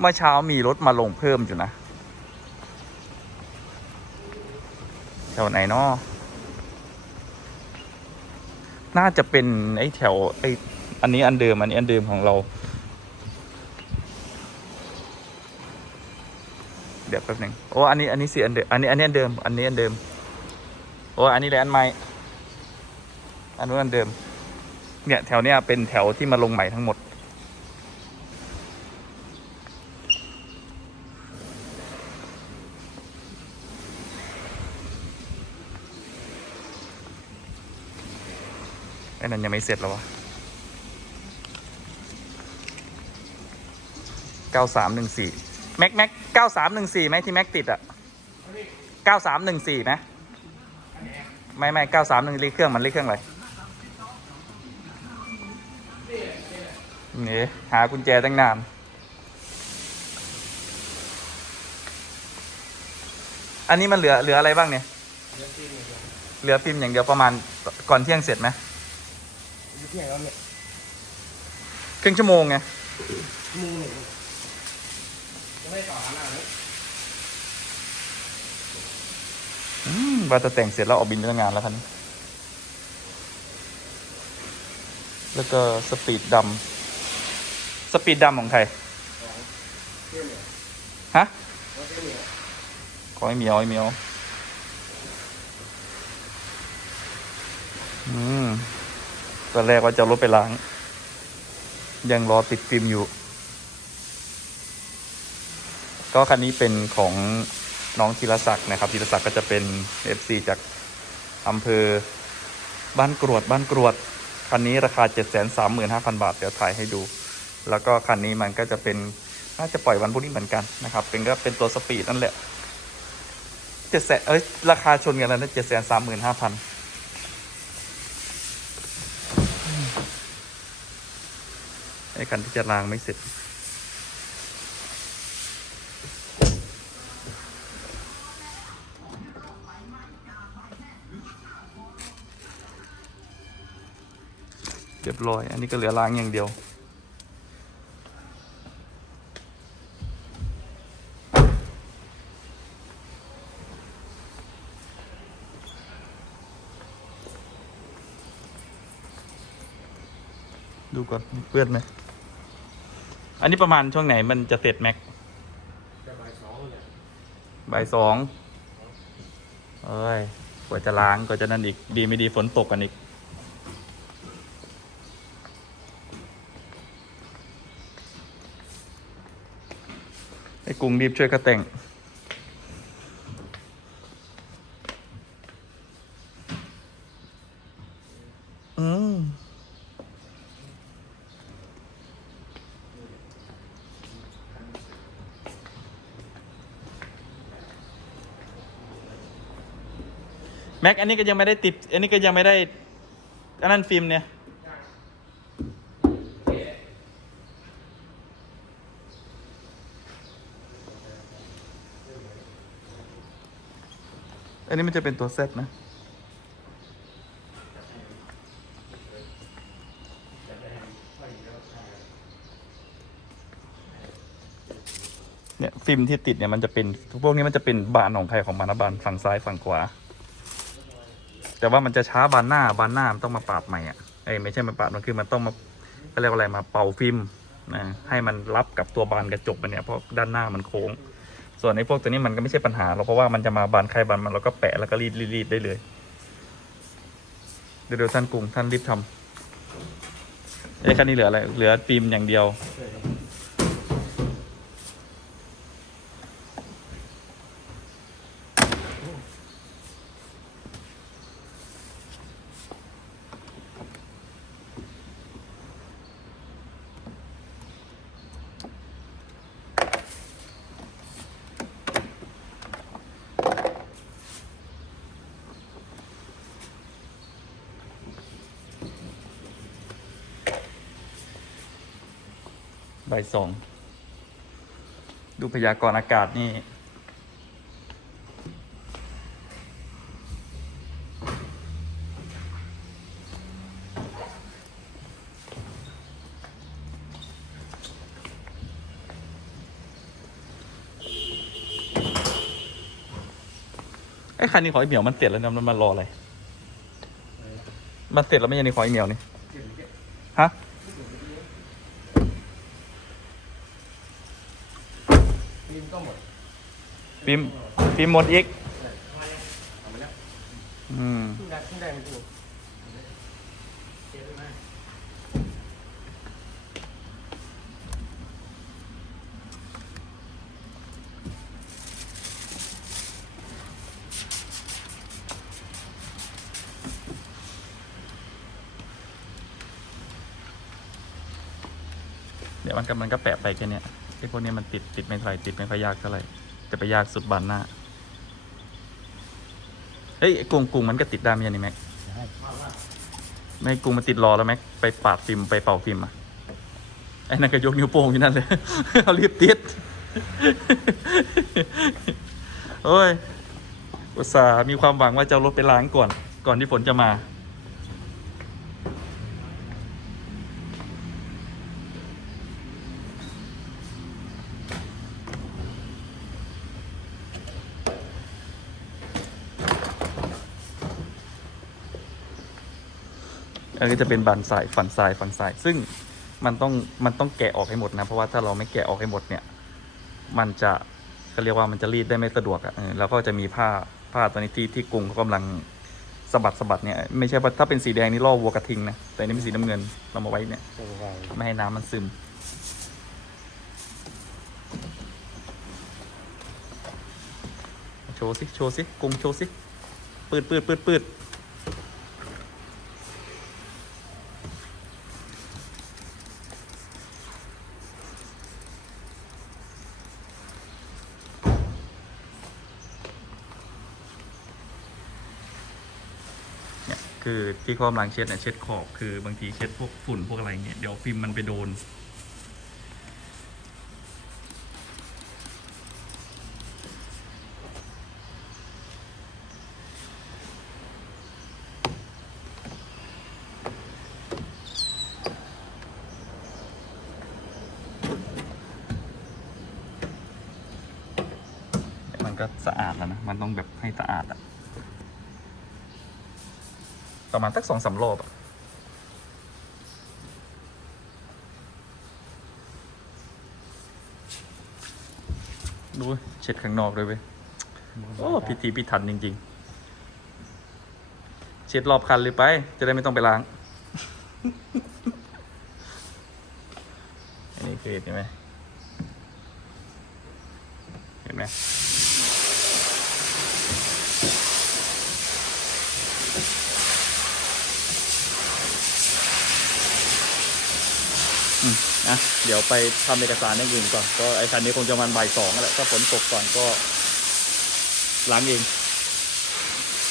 เมื่อเช้ามีรถมาลงเพิ่มอยู่นะแถวไหนเนาะน่าจะเป็นไอ้แถวไอ้อันนี้อันเดิมอันนี้อันเดิมของเรา เดี๋ยวแป๊บหนึ่งโอ้อันนี้อันนี้สิอันเดิมอันนี้อันนี้อันเดิมอันนี้อันเดิมโอ้อันนี้แหละอันใหม่อันนู้นอันเดิม เนี่ยแถวเนี้ยเป็นแถวที่มาลงใหม่ทั้งหมด ไอ้นั่นยังไม่เสร็จแล้ววะเก้าสามหนึ่งสี่แม็กแม็กเก้าสามหนึ่งสี่ไหมที่แม็กติดอะเก้าสามหนึ่งสี่ไหมไม่ไม่เก้าสามหนึ่งเลขเครื่องมันเลขเครื่องอะไรนี่หากุญแจตั้งนานอันนี้มันเหลือเหลืออะไรบ้างเนี่ย เหลือฟิล์มอย่างเดียวประมาณก่อนเที่ยงเสร็จไหม อยู่ที่ไหนแล้วเนี่ยครึ่งชั่วโมงไงมูหนึ่งจะไม่ต่อหน้าเลยอืมว่าจะแต่งเสร็จแล้วออกบินไปทำงานแล้วคันนี้แล้วก็สปีดดำสปีดดำของใครเที่ยวเนี่ยฮะว่าเที่ยวเนี่ยขอให้เหมียวให้เหมียวอืม ตอนแรกว่าจะรถไปล้าง ยังรอติดฟิล์มอยู่ ก็คันนี้เป็นของน้องธีรศักดิ์นะครับธีรศักดิ์ก็จะเป็น FC จากอำเภอบ้านกรวดบ้านกรวด คันนี้ราคา 735,000 บาท เดี๋ยวถ่ายให้ดู แล้วก็คันนี้มันก็จะเป็นน่าจะปล่อยวันพรุ่งนี้เหมือนกันนะครับ เป็นก็เป็นตัวสปีดนั่นแหละเจ็ดแสนเอ้ยราคาชนกันแล้วนะเจ็ดแสนสามหมื่นห้าพัน ไอ้คันที่จะล้างไม่เสร็จ เรียบร้อย อันนี้ก็เหลือล้างอย่างเดียวดูก่อนเปื้อนไหม อันนี้ประมาณช่วงไหนมันจะเสร็จแม็กจะบ่ายสองเนี่ยบ่ายสองเอ้ยกว่าจะล้างกว่าจะนั่นอีก ดีไม่ดีฝนตกกันอีก ไอ้กรุงรีบช่วยกระแต่งอืม ม็กอันนี้ก็ยังไม่ได้ติด อันนี้ก็ยังไม่ได้อันนั้นฟิล์มเนี่ยอันนี้มันจะเป็นตัวเซตนะ เนี่ยฟิล์มที่ติดเนี่ยมันจะเป็น พวกนี้มันจะเป็นบานของใครของมันนะบานฝั่งซ้ายฝั่งขวา แต่ว่ามันจะช้าบานหน้าบานหน้ามันต้องมาปาดใหม่อะเอ้ยไม่ใช่มาปาดมันคือมันต้องมาเขาเรียกว่าอะไรมาเป่าฟิล์มนะให้มันรับกับตัวบานกระจกมันเนี่ยเพราะด้านหน้ามันโค้ง ส่วนในพวกตัวนี้มันก็ไม่ใช่ปัญหาหรอกเพราะว่ามันจะมาบานใครบานมันเราก็แปะแล้วก็รีดรีดได้เลยเดี๋ยวท่านกรุงท่านรีบทำไอ้คันนี้เหลืออะไรเหลือฟิล์มอย่างเดียว บ่ายสอง ดูพยากรณ์อากาศนี่ ไอ้คันนี้ขอยเหมียวมันเสร็จแล้วนะมันมารออะไร มันเสร็จแล้วไม่ยังนี่ขอยเหมียวนี่ ฟิล์มก็หมดฟิล์มฟิล์มหมดอีกเอามาแล้วอืมขึ้นได้ขึ้นได้ไหมพี่เดี๋ยวมันก็มันก็แปะไปแค่เนี้ย ไอ้พวกนี้มันติดติดไม่เท่าไหร่ติดไม่ค่อยยากเท่าไหร่จะไปยากสุดบานหน้าเฮ้ยไอ้กรุงกรุงมันก็ติดได้ไหมยันนี่แม็กไม่กรุงมันติดรอแล้วแม็กไปปาดฟิล์มไปเป่าฟิล์มอะไอ้นั่นก็ยกนิ้วโป้งอยู่นั่นเลยเอารีบติดโอ้ยอุตส่าห์มีความหวังว่าจะรถไปล้างก่อน ก่อนที่ฝนจะมา อันนี้จะเป็นบานสายฝั่งซ้ายฝั่งซ้าย ซึ่งมันต้องมันต้องแกะออกให้หมดนะ เพราะว่าถ้าเราไม่แกะออกให้หมดเนี่ย มันจะเขาเรียกว่ามันจะรีดได้ไม่สะดวกอะ่ะเออแล้วก็จะมีผ้าผ้าตัวนี้ที่ที่กรุงเขากำลังสะบัดสะบัดเนี่ยไม่ใช่ว่าถ้าเป็นสีแดงนี่ล่อวัวกระทิงนะแต่อันนี่เป็นสีน้ำเงินเรามาไว้เนี่ยโอ้โหไม่ให้น้ำมันซึม โชว์สิโชว์สิกรุงโชว์สิปืดปืดปืดปืด คือที่เขากำลังเช็ดเนี่ยเช็ดขอบคือบางทีเช็ดพวกฝุ่นพวกอะไรเงี้ยเดี๋ยวฟิล์มมันไปโดน มันก็สะอาดแล้วนะ มันต้องแบบให้สะอาดอะ ประมาณสักสองสามรอบอะดูเช็ดข้างนอกเลยเว้ยโอ้พิธีพิถันจริง ๆ เช็ดรอบคันเลยไป จะได้ไม่ต้องไปล้าง อันนี้คือเห็นไหมเห็นไหม อืมอะ เดี๋ยวไปทำเอกสารอย่างอื่นก่อน ก็ไอ้คันนี้คงจะมันบ่ายสองแหละถ้าฝนตกก่อนก็ล้างเอง